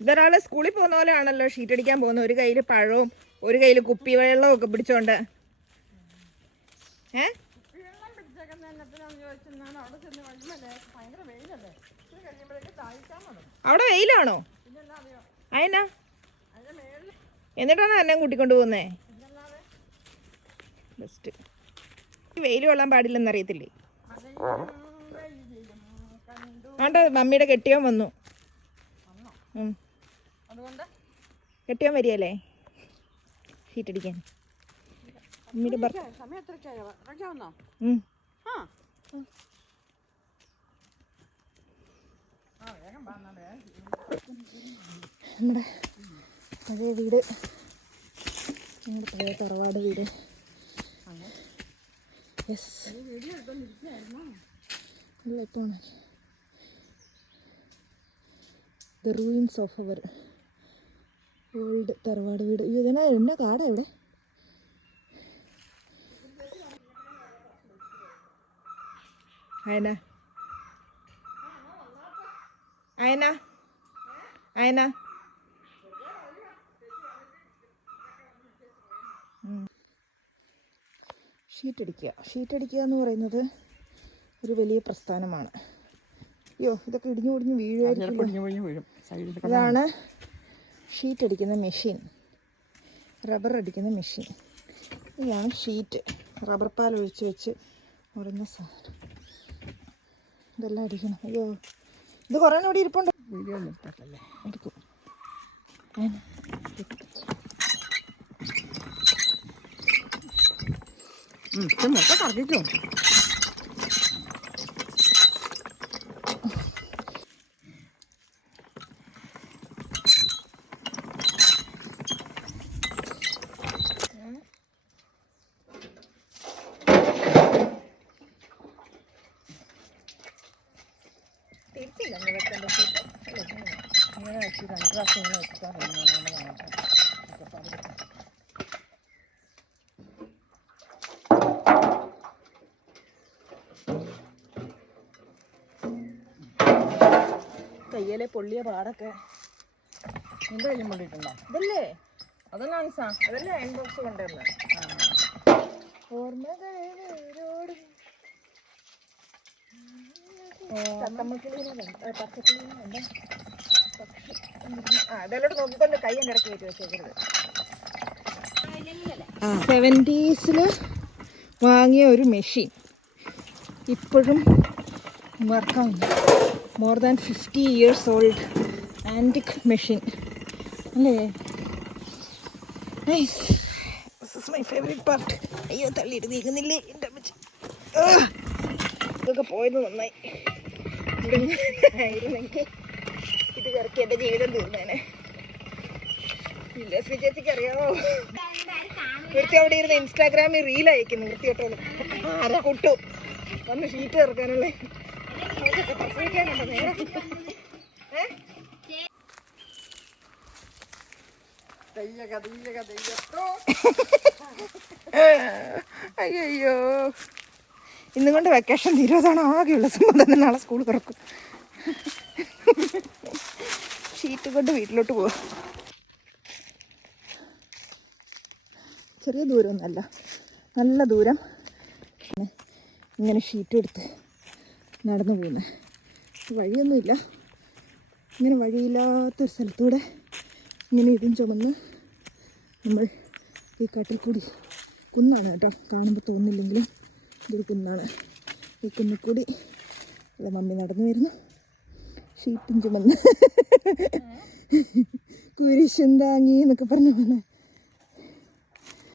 ഇതൊരാള് സ്കൂളിൽ പോകുന്ന പോലെയാണല്ലോ ഷീറ്റ് അടിക്കാൻ പോകുന്നത്. ഒരു കയ്യിൽ പഴവും ഒരു കയ്യിൽ കുപ്പി വെള്ളവും ഒക്കെ പിടിച്ചോണ്ട്. അവിടെ വെയിലാണോ? അയനാ എന്നിട്ടാണ് എന്നെ കൂട്ടിക്കൊണ്ട് പോകുന്നേ? ബെസ്റ്റ്. വെയിൽ കൊള്ളാൻ പാടില്ലെന്നറിയത്തില്ലേ? വേണ്ട, മമ്മിയുടെ കെട്ടിയോൻ വന്നു. കെട്ടിയോൻ വരികയല്ലേ ഷീറ്റടിക്കാൻ? മമ്മിയുടെ നമ്മുടെ പഴയ വീട്, ഞങ്ങളുടെ പഴയ തറവാട് വീട്. യെസ്, ഇപ്പോൾ the ruins of our old tharavad veedu. ഇതിനാ എന്നാ കാടാ ഇവിടെ? അയന അയന അയന ഷീറ്റടിക്കുക എന്ന് പറയുന്നത് ഒരു വലിയ പ്രസ്ഥാനമാണ്. അയ്യോ, ഇതൊക്കെ ഇടിഞ്ഞു പൊടിഞ്ഞ് വീഴുമായിരിക്കും. അതാണ് ഷീറ്റടിക്കുന്ന മെഷീൻ, റബ്ബർ അടിക്കുന്ന മെഷീൻ. ഇതാണ് ഷീറ്റ്, റബ്ബർ പാൽ ഒഴിച്ച് വെച്ച് ഉറഞ്ഞ സാധനം. ഇതെല്ലാം അടിക്കണം. അയ്യോ, ഇത് കുറേ കൂടി ഇരിപ്പുണ്ട്. എടുക്കും. കറക്കിക്കോ. ഇങ്ങനെ വെച്ച് 2 പ്രാവശ്യം ഇങ്ങനെ വെച്ചാൽ കയ്യിലെ പൊള്ളിയ പാടൊക്കെ നിന്റെ കയ്യും പൊള്ളിയിട്ടുണ്ടോ? ഇതല്ലേ അതല്ലേ അതല്ലേ അയൺ ബോക്സ് കൊണ്ടുവന്ന്. ഓർമ്മകളോടും അതെല്ലാം നോക്കിക്കൊണ്ട് കൈ എൻ്റെ ഇടയ്ക്ക് വെച്ച് വെച്ചേക്കരുത്. 70s വാങ്ങിയ ഒരു മെഷീൻ ഇപ്പോഴും വർക്കാവുന്നു. More than 50 years old antique machine അല്ലേ? Nice. This is my favourite part. അയ്യോ, തള്ളിയിട്ട് നീങ്ങുന്നില്ലേ എൻ്റെ അമ്മച്ചി. ഇതൊക്കെ പോയത് നന്നായി. ആയിരുന്നെങ്കിൽ ഇത് കറക്കി എൻ്റെ ജീവിതം തീർന്നേനെ. ഇല്ല, ശ്രീ ചേച്ചിക്ക് അറിയാമോ, വൃത്തി അവിടെ ഇരുന്ന് ഇൻസ്റ്റാഗ്രാമിൽ റീൽ അയക്കുന്നു. വൃത്തിയോട്ടോളൂ ആരാ കുട്ടു വന്ന് ഷീറ്റ് ഇറക്കാനുള്ളേ. പ്രസവിക്കാനുണ്ടോ നേരെ? അയ്യോ, ഇന്നും കൊണ്ട് വെക്കേഷൻ തീരുവതാണ് ആകെയുള്ള സംബന്ധം. നാളെ സ്കൂൾ തുറക്കും. ഷീറ്റ് കൊണ്ട് വീട്ടിലോട്ട് പോവാം. ചെറിയ ദൂരമൊന്നുമല്ല, നല്ല ദൂരം. ഇങ്ങനെ ഷീറ്റ് എടുത്ത് നടന്നു പോകുന്നത്. വഴിയൊന്നുമില്ല, ഇങ്ങനെ വഴിയില്ലാത്തൊരു സ്ഥലത്തൂടെ ഇങ്ങനെ ഇതും ചുമന്ന് നമ്മൾ ഈ കാട്ടിൽ കൂടി, കുന്നാണ് കേട്ടോ, കാണുമ്പോൾ തോന്നില്ലെങ്കിലും ഇതൊരു കുന്നാണ്. ഈ കുന്നിൽ കൂടി ഇവിടെ മമ്മി നടന്നു വരുന്നു, ഷീറ്റും ചുമന്ന് കുരിശും താങ്ങി എന്നൊക്കെ പറഞ്ഞു.